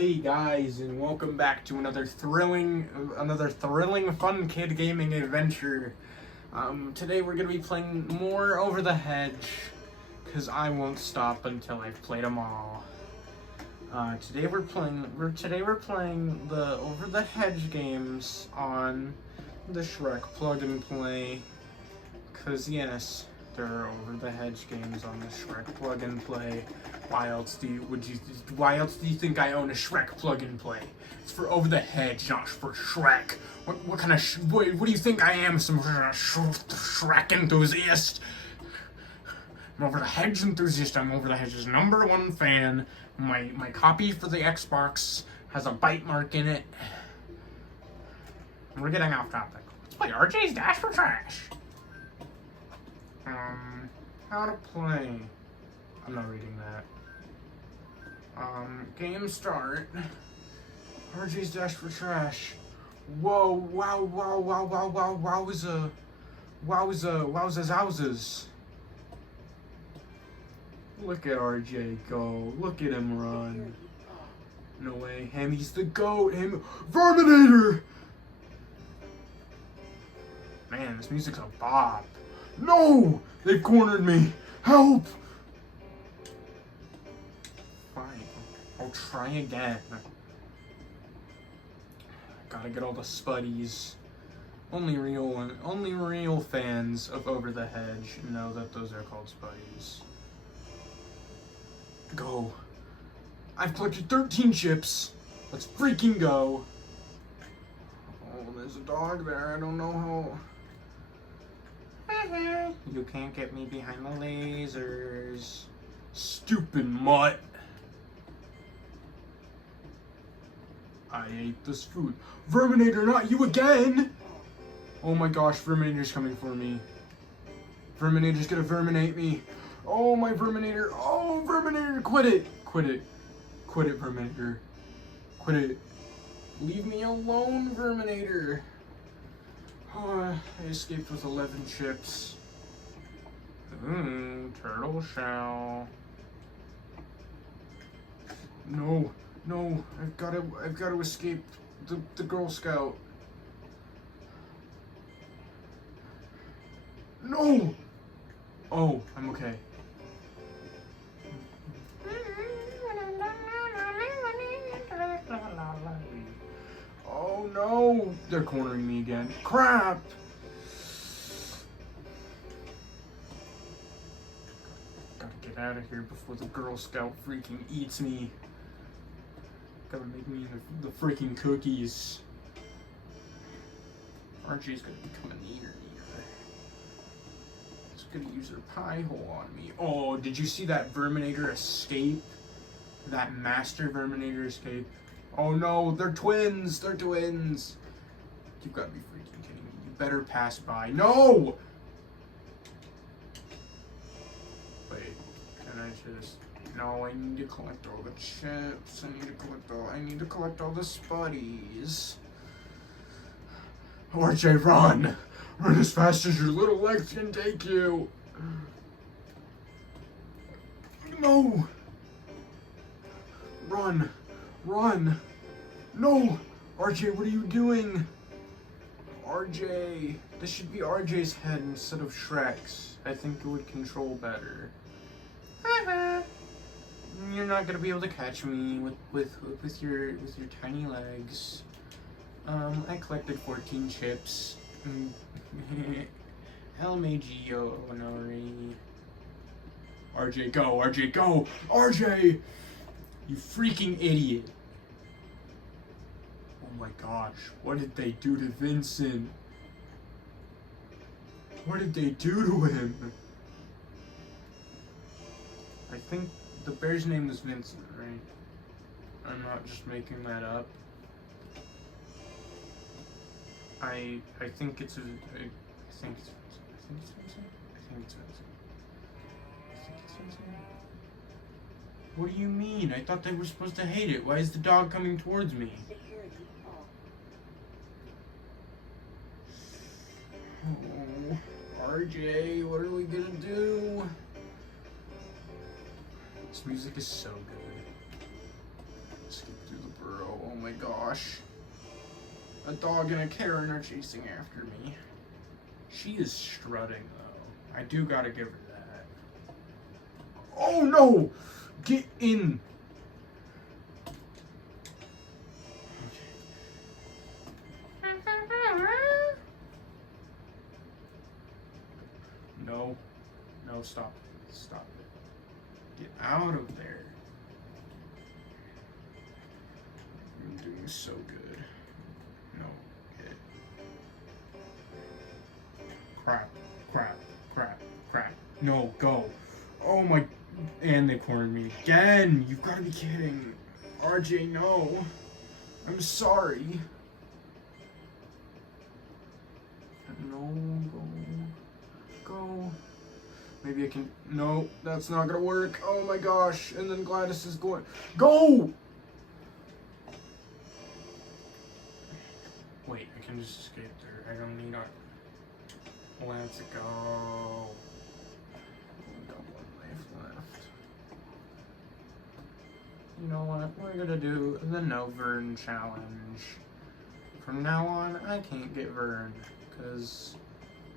Hey guys, and welcome back to another thrilling fun kid gaming adventure. Today we're gonna be playing more Over the Hedge, cause I won't stop until I've played them all. Today we're playing the Over the Hedge games on the Shrek plug and play. Cause yes, there are Over the Hedge games on the Shrek plug and play. Why else do you think I own a Shrek plug and play? It's for Over the Hedge, not for Shrek. What kind of what do you think I am? Some Shrek enthusiast? I'm Over the Hedge enthusiast. I'm Over the Hedge's #1 fan. My copy for the Xbox has a bite mark in it. We're getting off topic. Let's play RJ's Dash for Trash. How to play. I'm not reading that. Game start. RJ's Dash for Trash. Whoa, wow, wowza. Wowzas. Look at RJ go. Look at him run. No way. He's the GOAT. Verminator! Man, this music's a bop. No! They've cornered me. Help! Fine. I'll try again. Gotta get all the spuddies. Only real fans of Over the Hedge know that those are called spuddies. Go. I've collected 13 chips. Let's freaking go. Oh, there's a dog there. I don't know how. You can't get me behind the lasers. Stupid mutt. I ate this food. Verminator, not you again! Oh my gosh, Verminator's coming for me. Verminator's gonna verminate me. Oh, my Verminator. Oh, Verminator, quit it. Quit it. Quit it, Verminator. Quit it. Leave me alone, Verminator. Oh, I escaped with 11 chips. Turtle shell. No, I've got to escape the Girl Scout. No! Oh, I'm okay. Oh no! They're cornering me again. Crap! Gotta get out of here before the Girl Scout freaking eats me. Gotta make me the freaking cookies. RJ's gonna become a neater. It's gonna use her pie hole on me. Oh, did you see that Verminator escape? That Master Verminator escape? Oh no, they're twins! They're twins! You've got to be freaking kidding me. You better pass by. No! Wait, can I just... No, I need to collect all the chips. I need to collect all the spuddies. RJ, run! Run as fast as your little legs can take you! No! Run! Run! No! RJ, what are you doing? RJ! This should be RJ's head instead of Shrek's. I think it would control better. You're not gonna be able to catch me with your tiny legs. I collected 14 chips. LMAGO Honori. RJ, go! RJ, go! RJ! You freaking idiot. Oh my gosh, what did they do to Vincent? What did they do to him? I think the bear's name is Vincent, right? I'm not just making that up. I think it's Vincent. What do you mean? I thought they were supposed to hate it. Why is the dog coming towards me? Oh, RJ, what are we gonna do? This music is so good. Skip through the my gosh. A dog and a Karen are chasing after me. She is strutting, though. I do gotta give her that. Oh, no! Get in! No. No, stop. Stop it. Get out of there. I'm doing so good. No. Get. Crap. Crap. Crap. Crap. No, go. Oh my. And they cornered me again. You've got to be kidding. RJ, no. I'm sorry. No, go. Go. Maybe I can. No, that's not gonna work. Oh my gosh. And then Gladys is going. Go! Wait, I can just escape there. I don't need a. Let's go. We got one life left. You know what? We're gonna do the no Vern challenge. From now on, I can't get Vern, because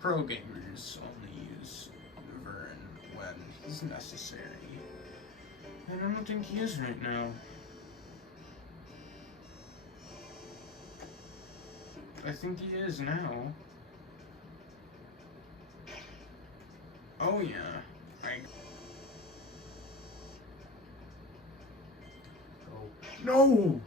pro gamers only use Vern when he's necessary. And I don't think he is right now. I think he is now. Oh yeah. Oh. No!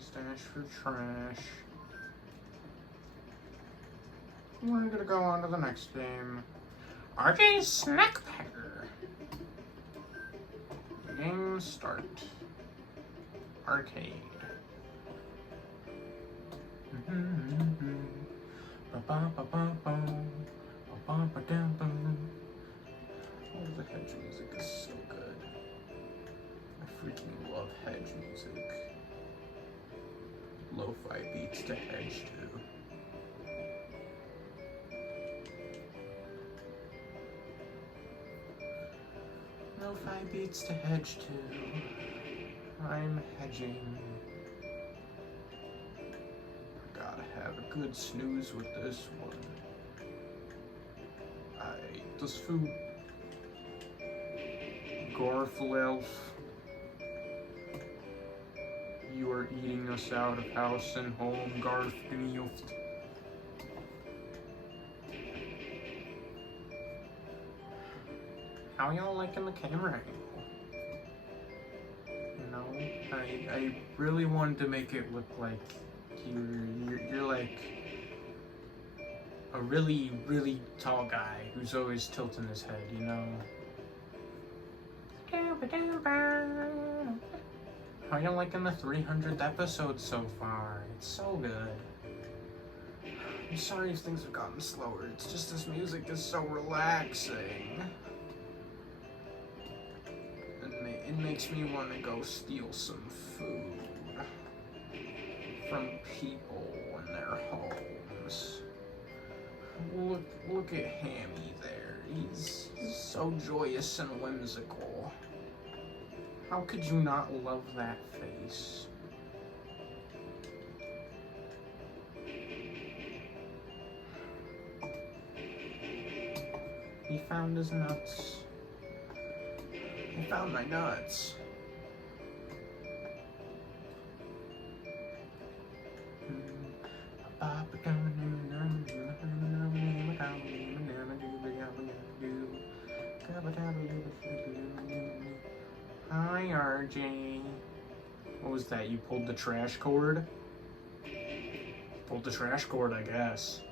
Stash for trash. We're gonna go on to the next game. RJ's Snack Packer. Game start. Arcade. Oh, the Hedge music is so good. I freaking love Hedge music. Lo-fi beats to Hedge too. Lo-fi beats to Hedge too. I'm hedging. I gotta have a good snooze with this one. I ate this food. Garflelf. You are eating us out of house and home, Garflelf. How y'all liking the camera angle? You know, I really wanted to make it look like you're like a really, really tall guy who's always tilting his head, you know? How y'all liking the 300th episode so far? It's so good. I'm sorry if things have gotten slower. It's just this music is so relaxing. It makes me want to go steal some food from people in their homes. Look at Hammy there. He's so joyous and whimsical. How could you not love that face? He found his nuts. He found my nuts. Hi, RJ. What was that? You pulled the trash cord? Pulled the trash cord, I guess.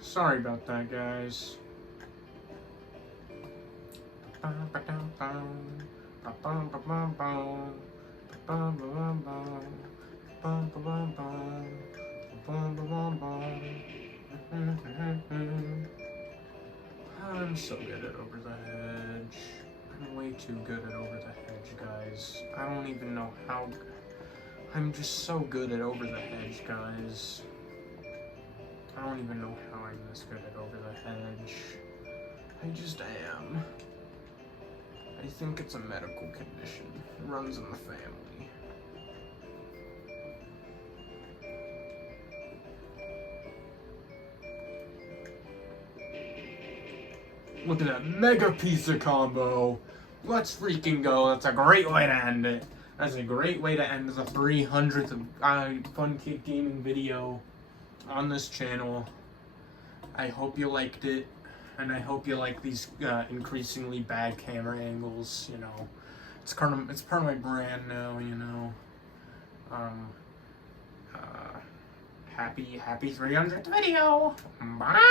Sorry about that, guys. I'm so good at Over the Hedge. I'm way too good at Over the Hedge, guys. I don't even know how. I'm just so good at Over the Hedge, guys. I don't even know how I'm this good at Over the Hedge. I just am. I think it's a medical condition. It runs in the family. Look at that mega pizza combo. Let's freaking go. That's a great way to end it. That's a great way to end the 300th Fun Kid Gaming video on this channel. I hope you liked it, and I hope you like these increasingly bad camera angles. You know, it's part of my brand now. You know, happy 300th video. Bye.